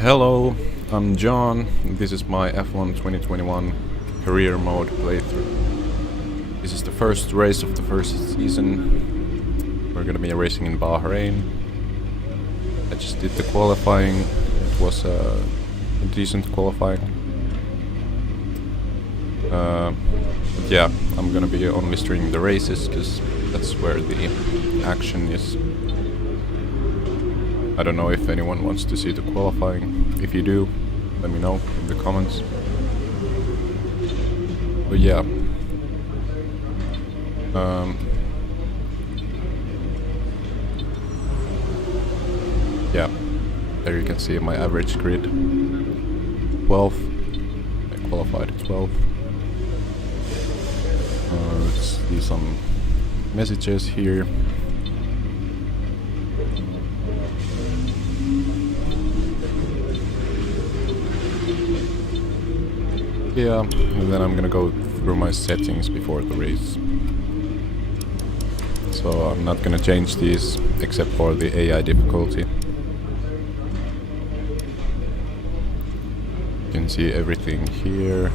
Hello, I'm John. This is my F1 2021 career mode playthrough. This is the first race of the first season. We're gonna be racing in Bahrain. I just did the qualifying. It was a decent qualifying. But yeah, I'm gonna be only streaming the races because that's where the action is. I don't know if anyone wants to see the qualifying. If you do, let me know in the comments. But yeah. Yeah, there you can see my average grid. 12. I qualified at 12. Let's see some messages here. Yeah, and then I'm gonna go through my settings before the race. So I'm not gonna change these except for the AI difficulty. You can see everything here.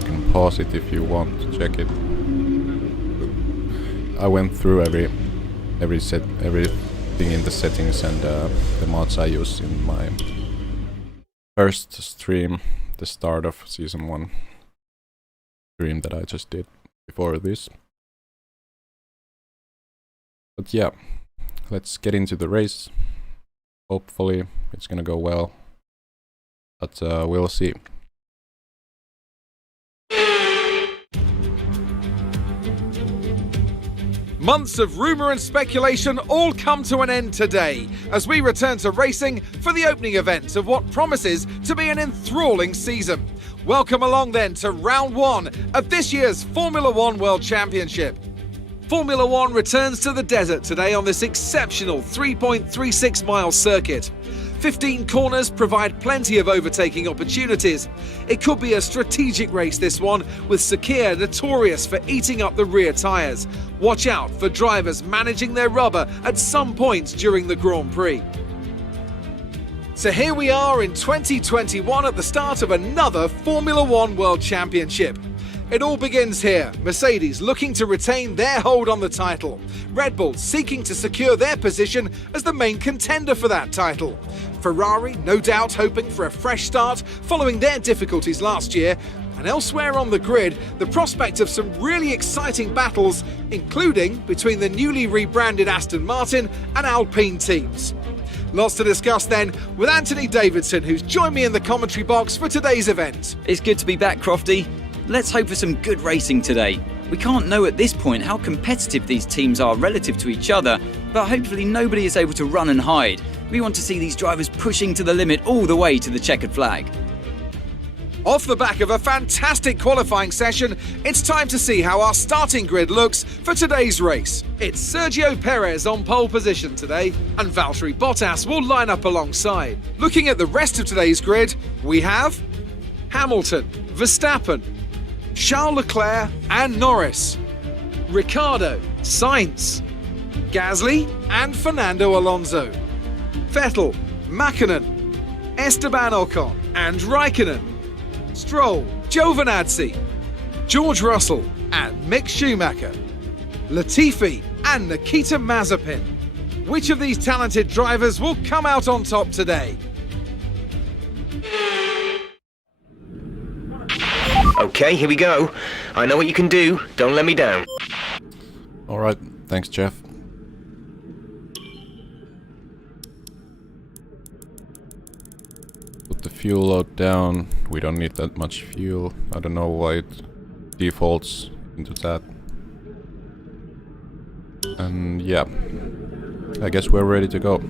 You can pause it if you want to check it. I went through everything in the settings and the mods I use in my first stream, the start of season 1 stream that I just did before this. But yeah, let's get into the race. Hopefully it's gonna go well, but we'll see. Months of rumour and speculation all come to an end today as we return to racing for the opening event of what promises to be an enthralling season. Welcome along then to round 1 of this year's Formula 1 World Championship. Formula 1 returns to the desert today on this exceptional 3.36 mile circuit. 15 corners provide plenty of overtaking opportunities. It could be a strategic race, this one, with Sakir notorious for eating up the rear tyres. Watch out for drivers managing their rubber at some point during the Grand Prix. So here we are in 2021 at the start of another Formula 1 World Championship. It all begins here, Mercedes looking to retain their hold on the title. Red Bull seeking to secure their position as the main contender for that title. Ferrari no doubt hoping for a fresh start following their difficulties last year. And elsewhere on the grid, the prospect of some really exciting battles, including between the newly rebranded Aston Martin and Alpine teams. Lots to discuss then with Anthony Davidson, who's joined me in the commentary box for today's event. It's good to be back, Crofty. Let's hope for some good racing today. We can't know at this point how competitive these teams are relative to each other, but hopefully nobody is able to run and hide. We want to see these drivers pushing to the limit all the way to the checkered flag. Off the back of a fantastic qualifying session, it's time to see how our starting grid looks for today's race. It's Sergio Perez on pole position today, and Valtteri Bottas will line up alongside. Looking at the rest of today's grid, we have Hamilton, Verstappen, Charles Leclerc and Norris, Ricciardo, Sainz, Gasly and Fernando Alonso, Vettel, Mäkinen, Esteban Ocon and Raikkonen, Stroll, Giovinazzi, George Russell and Mick Schumacher, Latifi and Nikita Mazepin. Which of these talented drivers will come out on top today? Okay, here we go. I know what you can do. Don't let me down. Alright, thanks Jeff. Put the fuel load down. We don't need that much fuel. I don't know why it defaults into that. And yeah, I guess we're ready to go.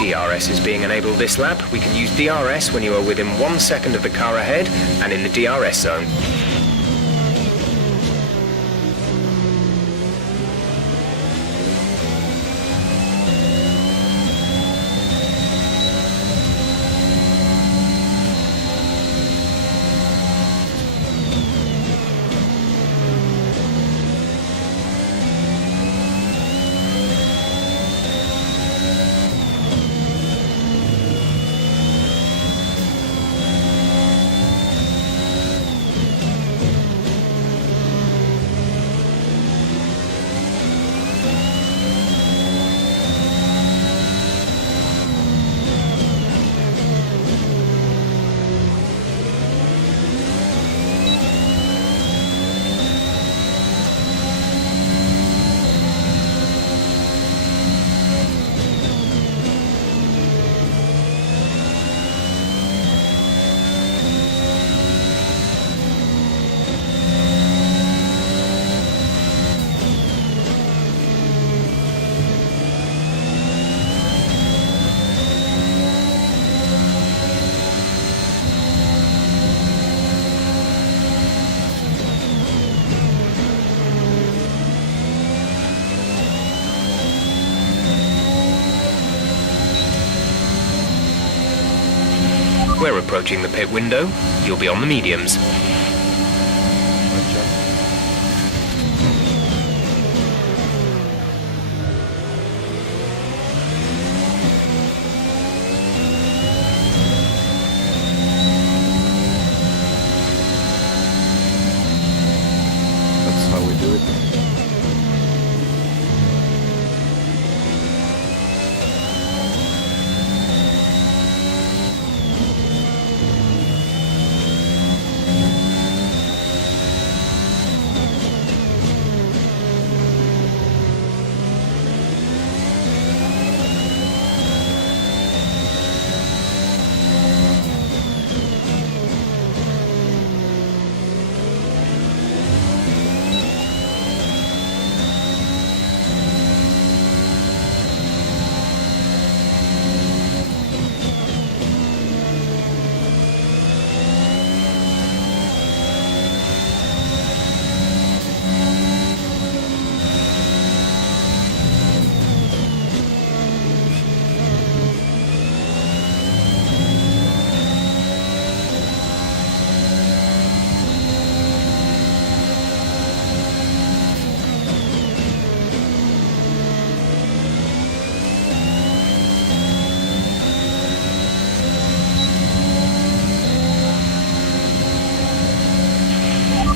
DRS is being enabled this lap. We can use DRS when you are within 1 second of the car ahead and in the DRS zone. We're approaching the pit window. You'll be on the mediums. That's how we do it.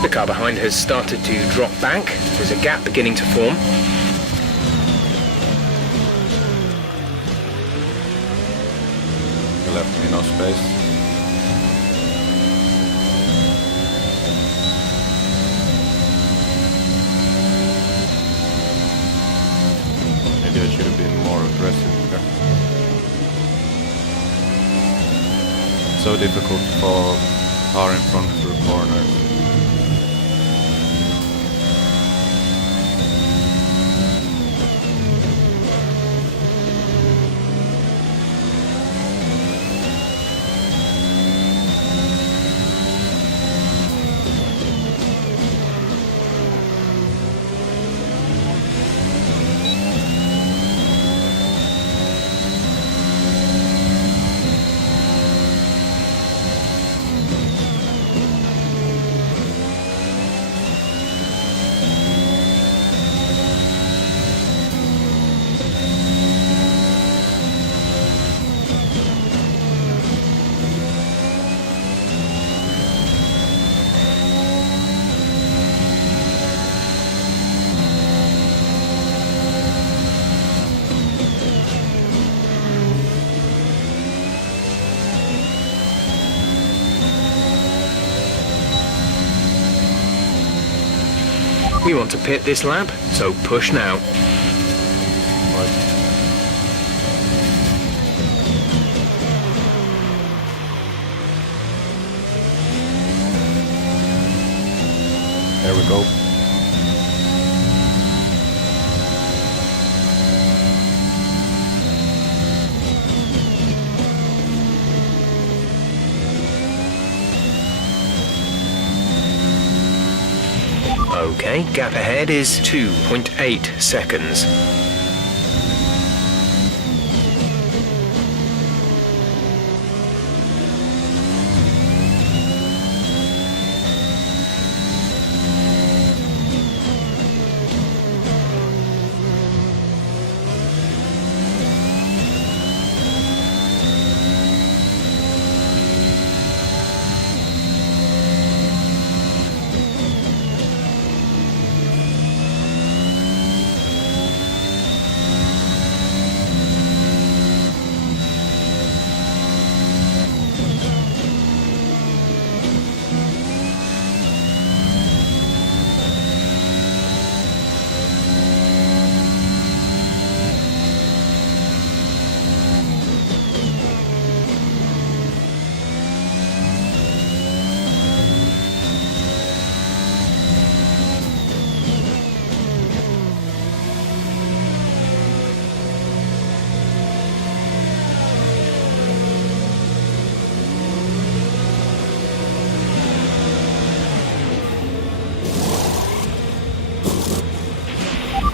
The car behind has started to drop back. There's a gap beginning to form. You left me no space. Maybe I should have been more aggressive there. It's so difficult for car in front through corners. We want to pit this lap, so push now. There we go. Okay, gap ahead is 2.8 seconds.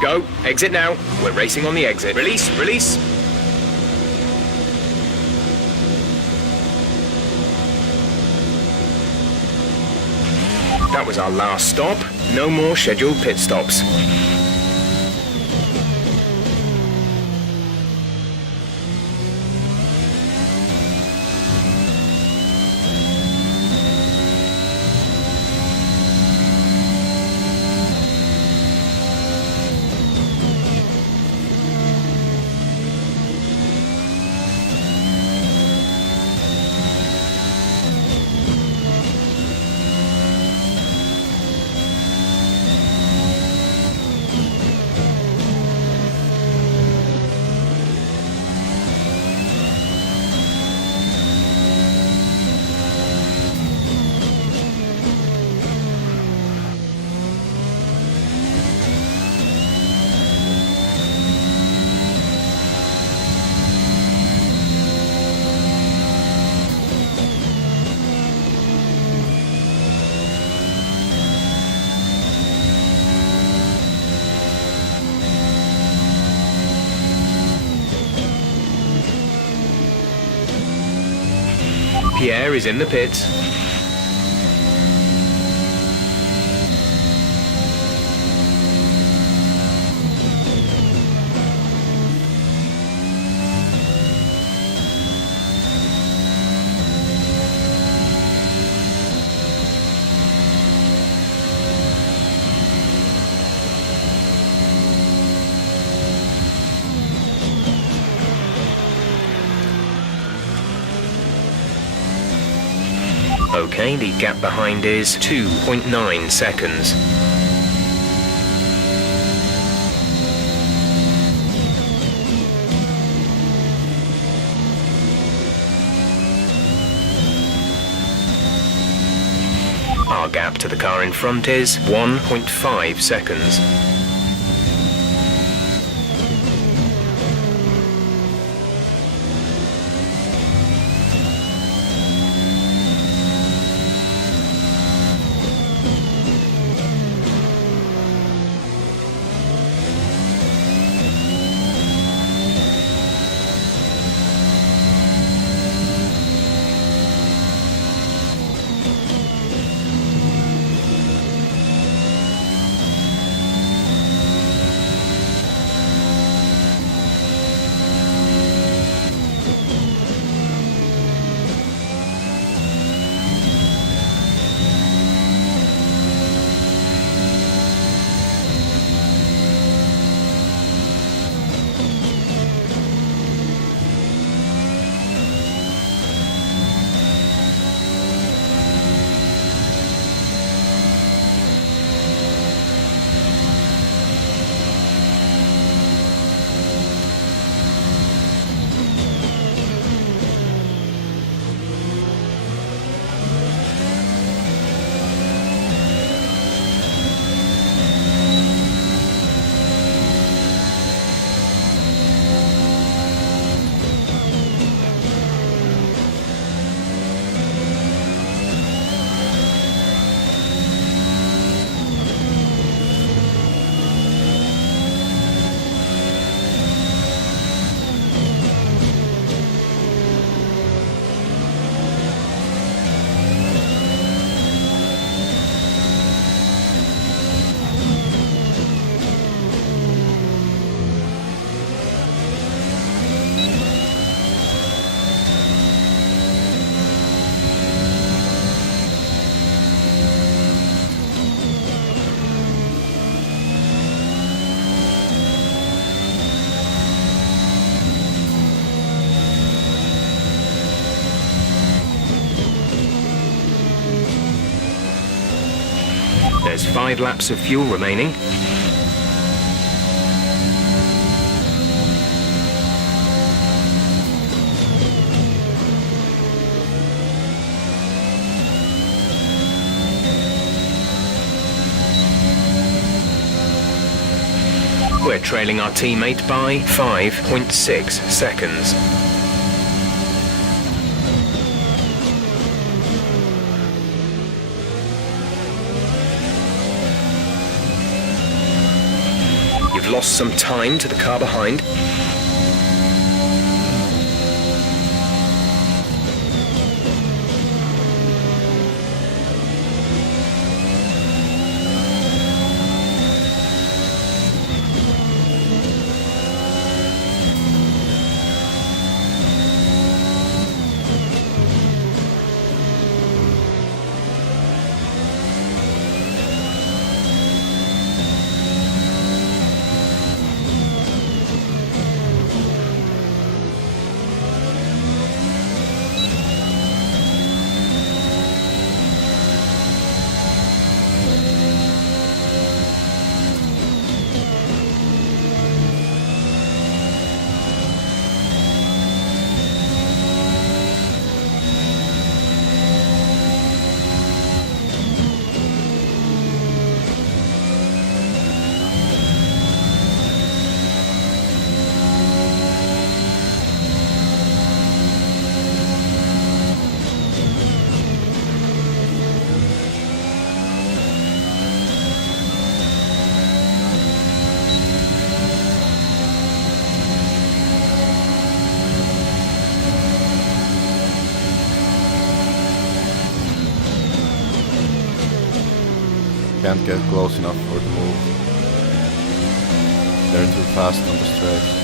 Go, exit now. We're racing on the exit. Release, release. That was our last stop. No more scheduled pit stops. Pierre is in the pits. Okay, the gap behind is 2.9 seconds. Our gap to the car in front is 1.5 seconds. There's 5 laps of fuel remaining. We're trailing our teammate by 5.6 seconds. You've lost some time to the car behind. Can't get close enough for the move. They're too fast on the straight.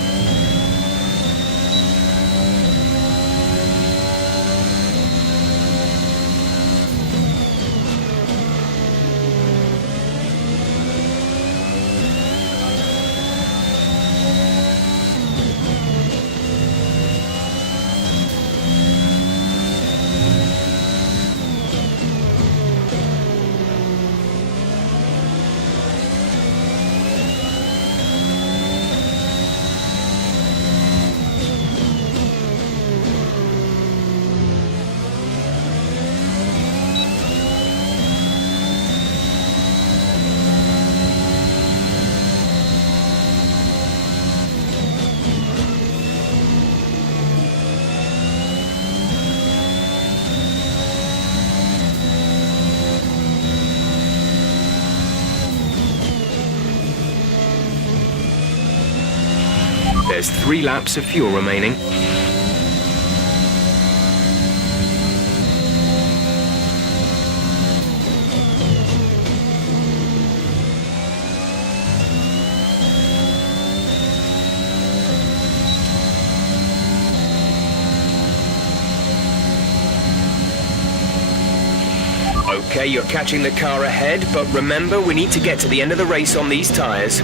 There's 3 laps of fuel remaining. Okay, you're catching the car ahead, but remember, we need to get to the end of the race on these tyres.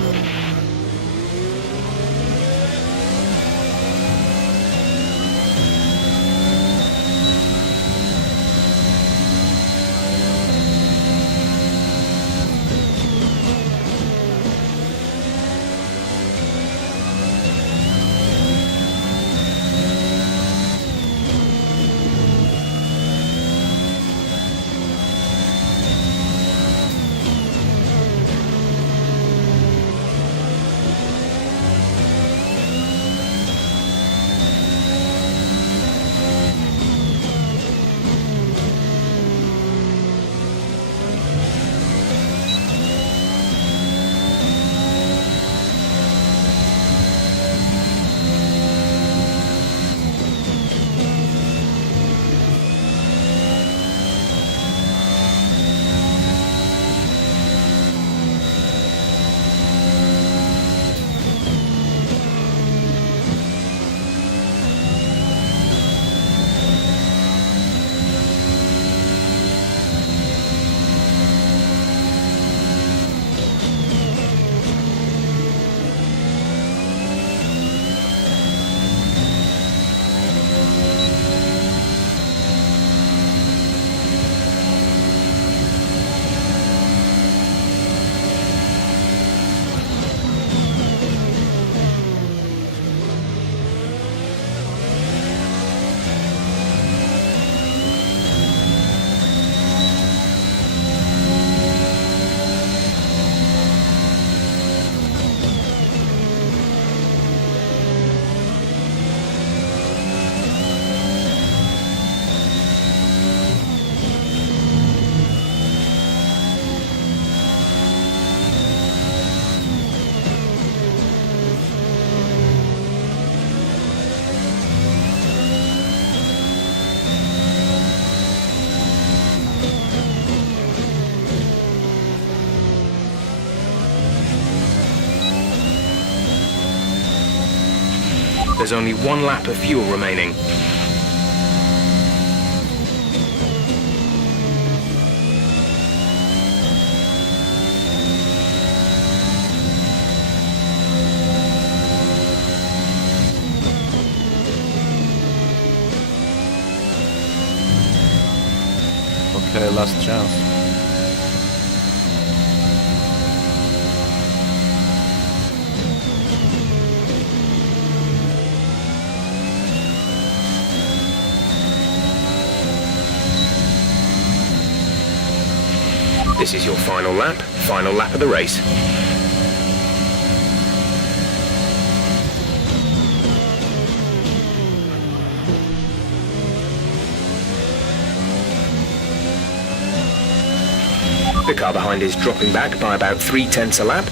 There's only 1 lap of fuel remaining. Okay, last chance. This is your final lap of the race. The car behind is dropping back by about 3/10 a lap.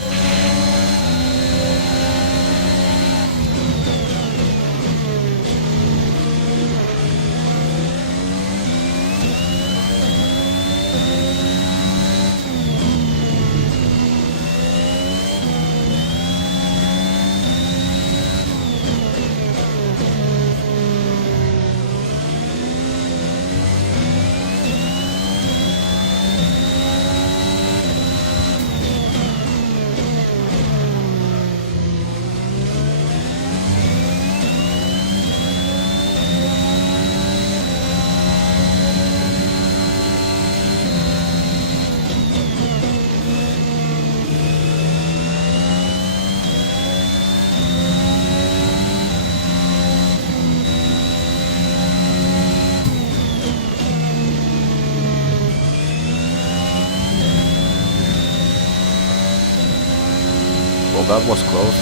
Well, that was close.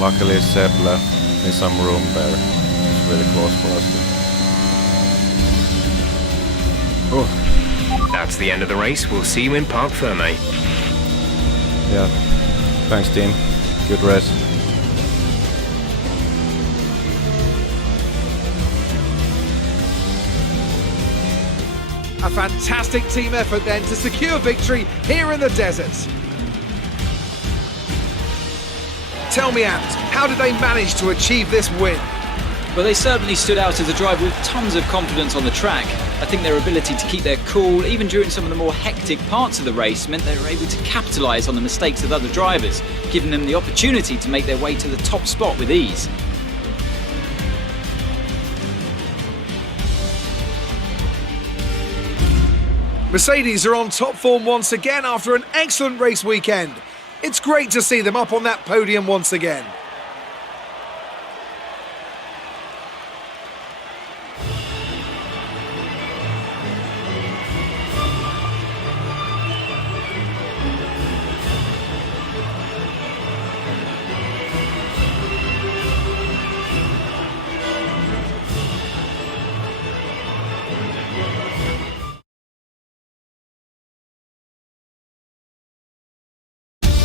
Luckily Seb left me some room there. It's really close for us. Oh, That's the end of the race. We'll see you in Parc Fermé. yeah. Thanks, team. Good race. A fantastic team effort then to secure victory here in the desert. Tell me, Ant, how did they manage to achieve this win? Well, they certainly stood out as a driver with tons of confidence on the track. I think their ability to keep their cool, even during some of the more hectic parts of the race, meant they were able to capitalise on the mistakes of other drivers, giving them the opportunity to make their way to the top spot with ease. Mercedes are on top form once again after an excellent race weekend. It's great to see them up on that podium once again.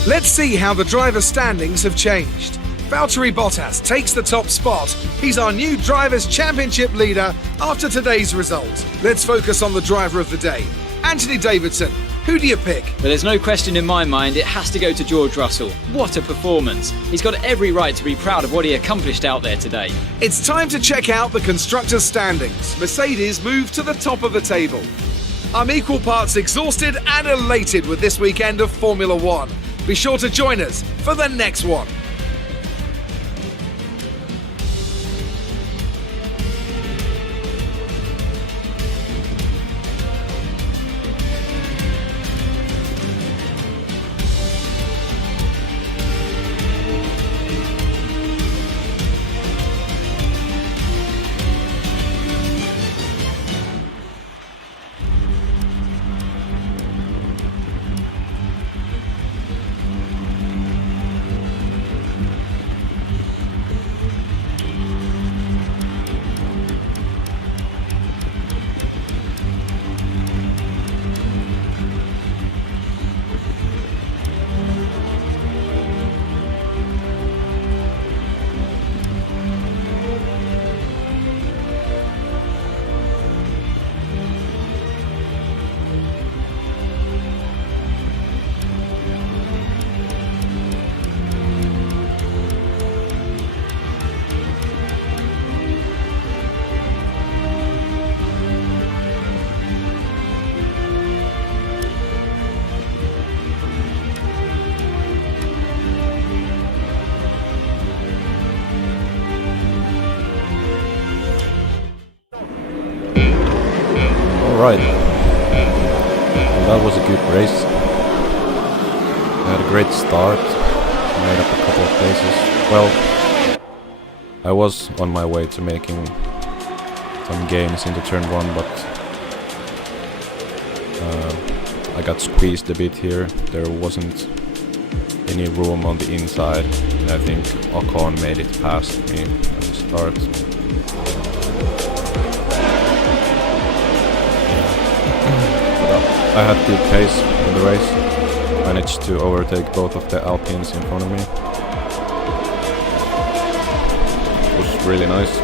Let's see how the driver standings have changed. Valtteri Bottas takes the top spot. He's our new Drivers' Championship leader after today's result. Let's focus on the driver of the day. Anthony Davidson, who do you pick? But there's no question in my mind, it has to go to George Russell. What a performance. He's got every right to be proud of what he accomplished out there today. It's time to check out the constructors' standings. Mercedes move to the top of the table. I'm equal parts exhausted and elated with this weekend of Formula One. Be sure to join us for the next one. Alright. Well, that was a good race. I had a great start. Made up a couple of places. Well, I was on my way to making some gains into turn 1, but I got squeezed a bit here. There wasn't any room on the inside, and I think Ocon made it past me at the start. But I had good pace in the race. Managed to overtake both of the Alpines in front of me. It was really nice.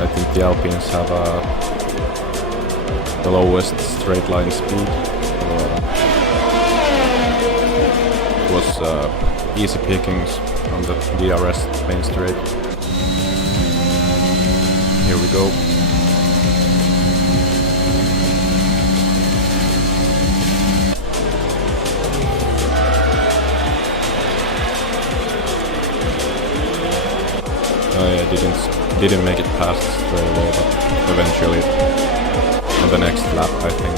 I think the Alpines have the lowest straight line speed. It was easy pickings on the DRS main straight. Here we go. I didn't make it past straight away, but eventually on the next lap, I think.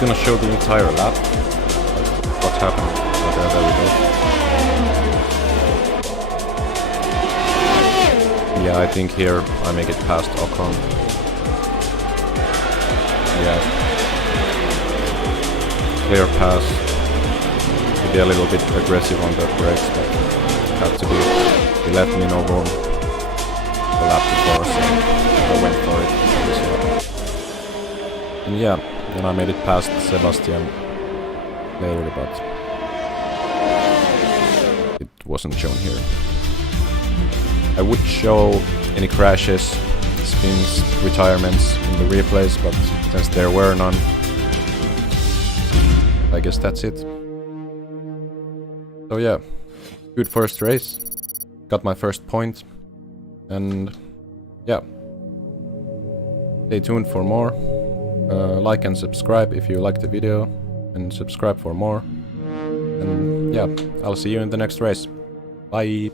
Gonna show the entire lap. What's happening? Okay, there we go. Yeah, I think here I make it past Ocon. Yeah. Clear pass. Maybe a little bit aggressive on the brakes, but had to be. He left me no room the lap before, so I went for it. And yeah. Then I made it past Sebastian later, but it wasn't shown here. I would show any crashes, spins, retirements in the replays, but since there were none, I guess that's it. So yeah, good first race. Got my first point, and yeah. Stay tuned for more. Like and subscribe if you liked the video, and subscribe for more. And yeah, I'll see you in the next race. Bye!